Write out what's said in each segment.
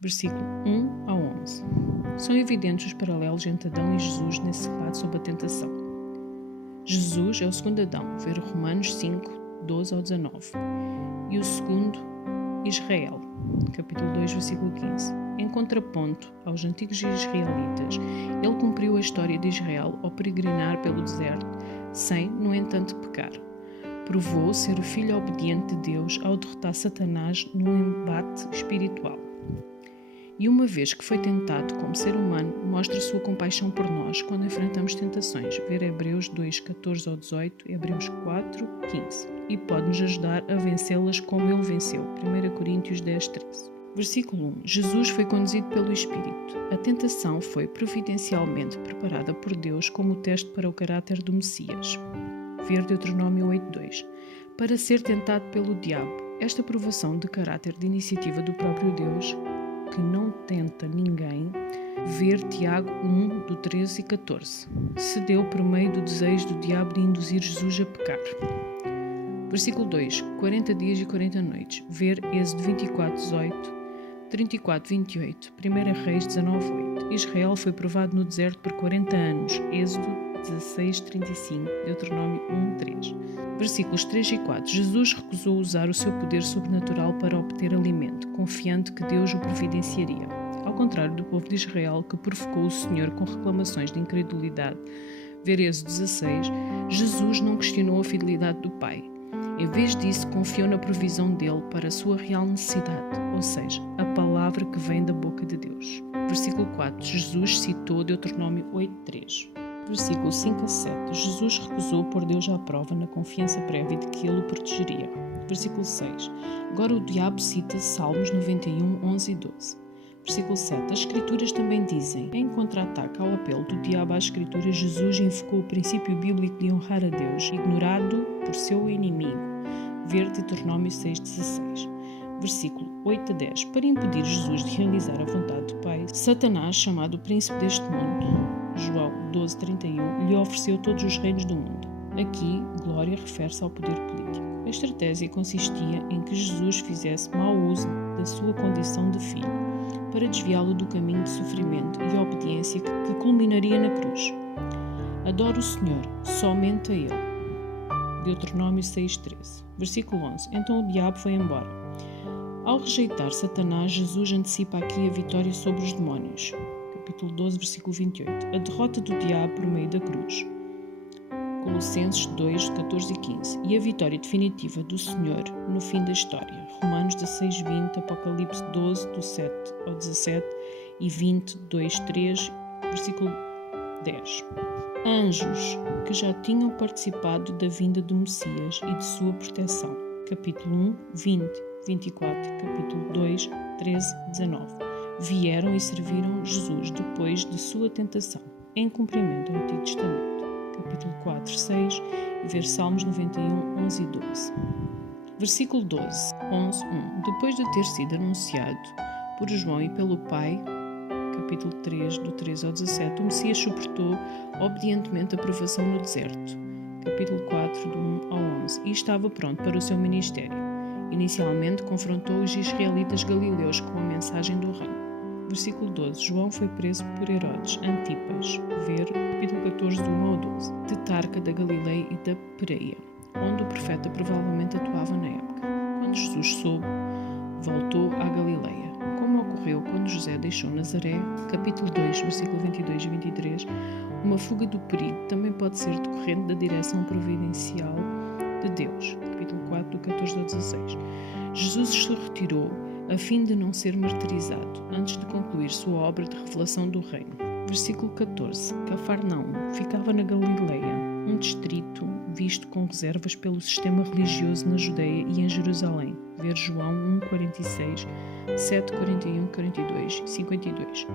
versículo 1 a 11. São evidentes os paralelos entre Adão e Jesus nesse relato sobre a tentação. Jesus é o segundo Adão, ver Romanos 5, 12 ao 19, e o segundo Israel, capítulo 2, versículo 15. Em contraponto aos antigos israelitas, ele cumpriu a história de Israel ao peregrinar pelo deserto, sem, no entanto, pecar. Provou ser o filho obediente de Deus ao derrotar Satanás num embate espiritual. E uma vez que foi tentado como ser humano, mostra sua compaixão por nós quando enfrentamos tentações. Ver Hebreus 2, 14 ao 18, Hebreus 4, 15. E pode-nos ajudar a vencê-las como ele venceu. 1 Coríntios 10, 13. Versículo 1. Jesus foi conduzido pelo Espírito. A tentação foi providencialmente preparada por Deus como teste para o caráter do Messias. Ver Deuteronômio 8, 2. Para ser tentado pelo diabo. Esta provação de caráter de iniciativa do próprio Deus, que não tenta ninguém, ver Tiago 1, do 13 e 14. Se deu por meio do desejo do diabo de induzir Jesus a pecar. Versículo 2, 40 dias e 40 noites. Ver Êxodo 24, 18, 34, 28, 1 Reis 19, 8. Israel foi provado no deserto por 40 anos. Êxodo 16, 35, Deuteronômio 1, 3. Versículos 3 e 4. Jesus recusou usar o seu poder sobrenatural para obter alimento, confiando que Deus o providenciaria. Ao contrário do povo de Israel, que provocou o Senhor com reclamações de incredulidade, ver Êxodo 16, Jesus não questionou a fidelidade do Pai. Em vez disso, confiou na provisão dele para a sua real necessidade, ou seja, a palavra que vem da boca de Deus. Versículo 4. Jesus citou Deuteronômio 8, 3. Versículo 5 a 7. Jesus recusou pôr Deus à prova na confiança prévia de que ele o protegeria. Versículo 6. Agora o diabo cita Salmos 91, 11 e 12. Versículo 7. As Escrituras também dizem, em contra-ataque ao apelo do diabo às Escrituras, Jesus invocou o princípio bíblico de honrar a Deus, ignorado por seu inimigo. Ver Deuteronômio 6, 16. Versículo 8 a 10. Para impedir Jesus de realizar a vontade do Pai, Satanás, chamado o príncipe deste mundo, João 12, 31, lhe ofereceu todos os reinos do mundo. Aqui, glória refere-se ao poder político. A estratégia consistia em que Jesus fizesse mau uso da sua condição de filho, para desviá-lo do caminho de sofrimento e obediência que culminaria na cruz. Adoro o Senhor, somente a Ele. Deuteronômio 6,13. Versículo 11. Então o diabo foi embora. Ao rejeitar Satanás, Jesus antecipa aqui a vitória sobre os demónios. Capítulo 12, versículo 28. A derrota do diabo por meio da cruz. Colossenses 2, 14 e 15. E a vitória definitiva do Senhor no fim da história. Romanos 16, 20, Apocalipse 12, do 7 ao 17 e 20, 2, 3, versículo 10. Anjos que já tinham participado da vinda do Messias e de sua proteção. Capítulo 1, 20, 24, capítulo 2, 13 e 19. Vieram e serviram Jesus depois de sua tentação, em cumprimento ao Antigo Testamento. Capítulo 4, 6 e ver Salmos 91, 11 e 12. Versículo 12, 11, 1. Depois de ter sido anunciado por João e pelo Pai, capítulo 3, do 13 ao 17, o Messias suportou obedientemente a provação no deserto. Capítulo 4, do 1 ao 11, e estava pronto para o seu ministério. Inicialmente confrontou os israelitas galileus com a mensagem do reino. Versículo 12. João foi preso por Herodes Antipas, ver capítulo 14, do 1 ao 12, de Tarca da Galileia e da Pereia, onde o profeta provavelmente atuava na época. Quando Jesus soube, voltou à Galileia, como ocorreu quando José deixou Nazaré. Capítulo 2, versículo 22 e 23. Uma fuga do perigo também pode ser decorrente da direção providencial de Deus. Capítulo 4, do 14 ao 16. Jesus se retirou a fim de não ser martirizado, antes de concluir sua obra de revelação do reino. Versículo 14. Cafarnaum ficava na Galileia, um distrito visto com reservas pelo sistema religioso na Judeia e em Jerusalém. Ver João 1,46, 7,41, 42 e 52.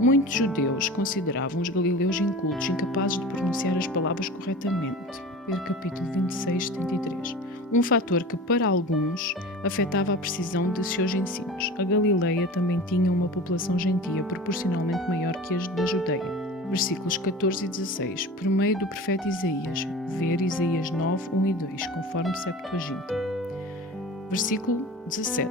Muitos judeus consideravam os galileus incultos, incapazes de pronunciar as palavras corretamente. Ver capítulo 26, 73. Um fator que, para alguns, afetava a precisão de seus ensinos. A Galileia também tinha uma população gentia proporcionalmente maior que a da Judeia. Versículos 14 e 16. Por meio do profeta Isaías. Ver Isaías 9, 1 e 2, conforme Septuaginta. Versículo 17.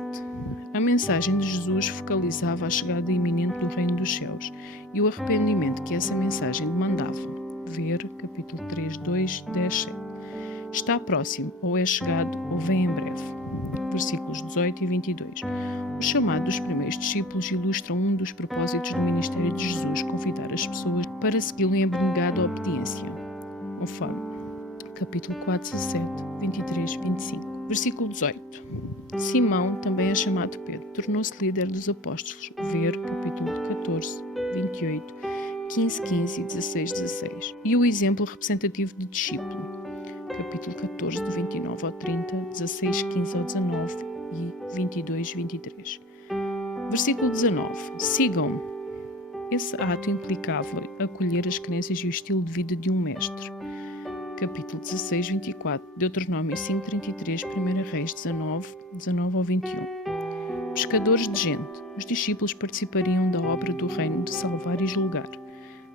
A mensagem de Jesus focalizava a chegada iminente do reino dos céus e o arrependimento que essa mensagem demandava. Ver capítulo 3, 2, 10, 7. Está próximo, ou é chegado, ou vem em breve. Versículos 18 e 22. O chamado dos primeiros discípulos ilustra um dos propósitos do ministério de Jesus, convidar as pessoas para segui-lo em abnegada obediência. Conforme capítulo 4, 17, 23, 25. Versículo 18. Simão, também é chamado Pedro, tornou-se líder dos apóstolos. Ver capítulo 14, 28, 15, 15 e 16, 16. E o exemplo representativo de discípulo. Capítulo 14, de 29 ao 30, 16, 15 ao 19 e 22, 23. Versículo 19. Sigam-me. Esse ato implicava acolher as crenças e o estilo de vida de um mestre. Capítulo 16, 24, Deuteronômio 5, 33, 1 Reis 19, 19 ao 21. Pescadores de gente. Os discípulos participariam da obra do reino de salvar e julgar.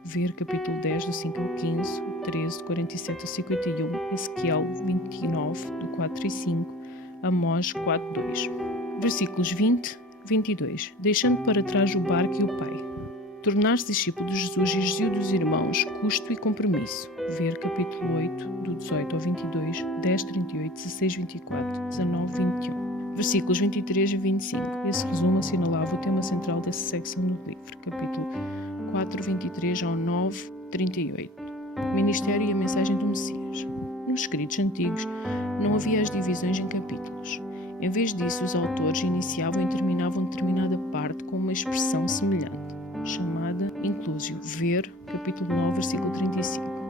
Ver capítulo 10, do 5 ao 15, 13, do 47 ao 51, Ezequiel 29, do 4 e 5, Amós 4, 2. Versículos 20, 22. Deixando para trás o barco e o pai. Tornar-se discípulo de Jesus exigiu dos irmãos custo e compromisso. Ver capítulo 8, do 18 ao 22, 10, 38, 16, 24, 19, 21. Versículos 23 e 25. Esse resumo assinalava o tema central dessa secção do livro. Capítulo 4, 23 ao 9, 38. Ministério e a mensagem do Messias. Nos escritos antigos não havia as divisões em capítulos. Em vez disso, os autores iniciavam e terminavam determinada parte com uma expressão semelhante, chamada inclusio. Ver capítulo 9, versículo 35.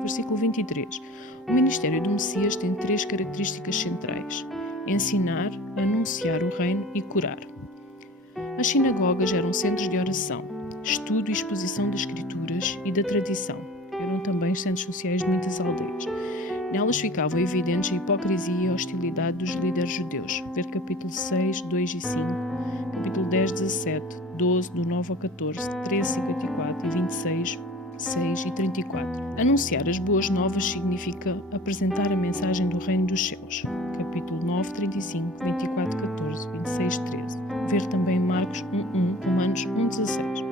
Versículo 23. O ministério do Messias tem 3 características centrais: ensinar, anunciar o reino e curar. As sinagogas eram centros de oração, estudo e exposição das escrituras e da tradição. Eram também centros sociais de muitas aldeias. Nelas ficavam evidentes a hipocrisia e a hostilidade dos líderes judeus. Ver capítulo 6, 2 e 5, capítulo 10, 17, 12, do 9 ao 14, 13, 54 e 26, 6 e 34. Anunciar as boas novas significa apresentar a mensagem do reino dos céus. Capítulo 9, 35, 24, 14, 26, 13. Ver também Marcos 1, 1, Romanos 1, 16.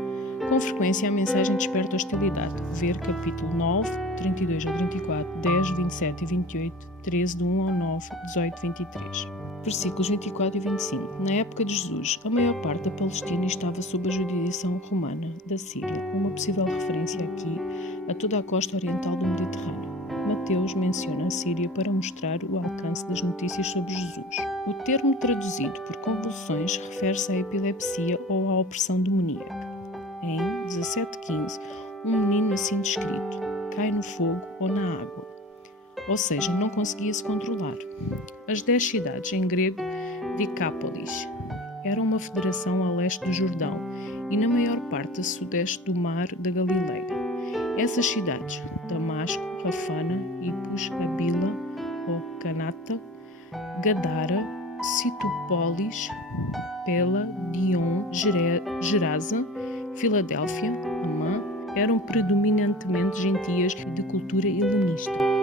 Com frequência a mensagem desperta hostilidade. Ver capítulo 9, 32 ao 34, 10, 27 e 28, 13, do 1 ao 9, 18, 23. Versículos 24 e 25. Na época de Jesus, a maior parte da Palestina estava sob a jurisdição romana da Síria, uma possível referência aqui a toda a costa oriental do Mediterrâneo. Mateus menciona a Síria para mostrar o alcance das notícias sobre Jesus. O termo traduzido por convulsões refere-se à epilepsia ou à opressão demoníaca. Em 17:15, um menino assim descrito cai no fogo ou na água, ou seja, não conseguia se controlar. As 10 cidades, em grego Decápolis, eram uma federação a leste do Jordão e na maior parte a sudeste do mar da Galileia. Essas cidades, Damasco, Rafana, Ipos, Abila ou Canata, Gadara, Citopólis, Pela, Dion, Gerasa, Filadélfia, Amã, eram predominantemente gentias de cultura helenista.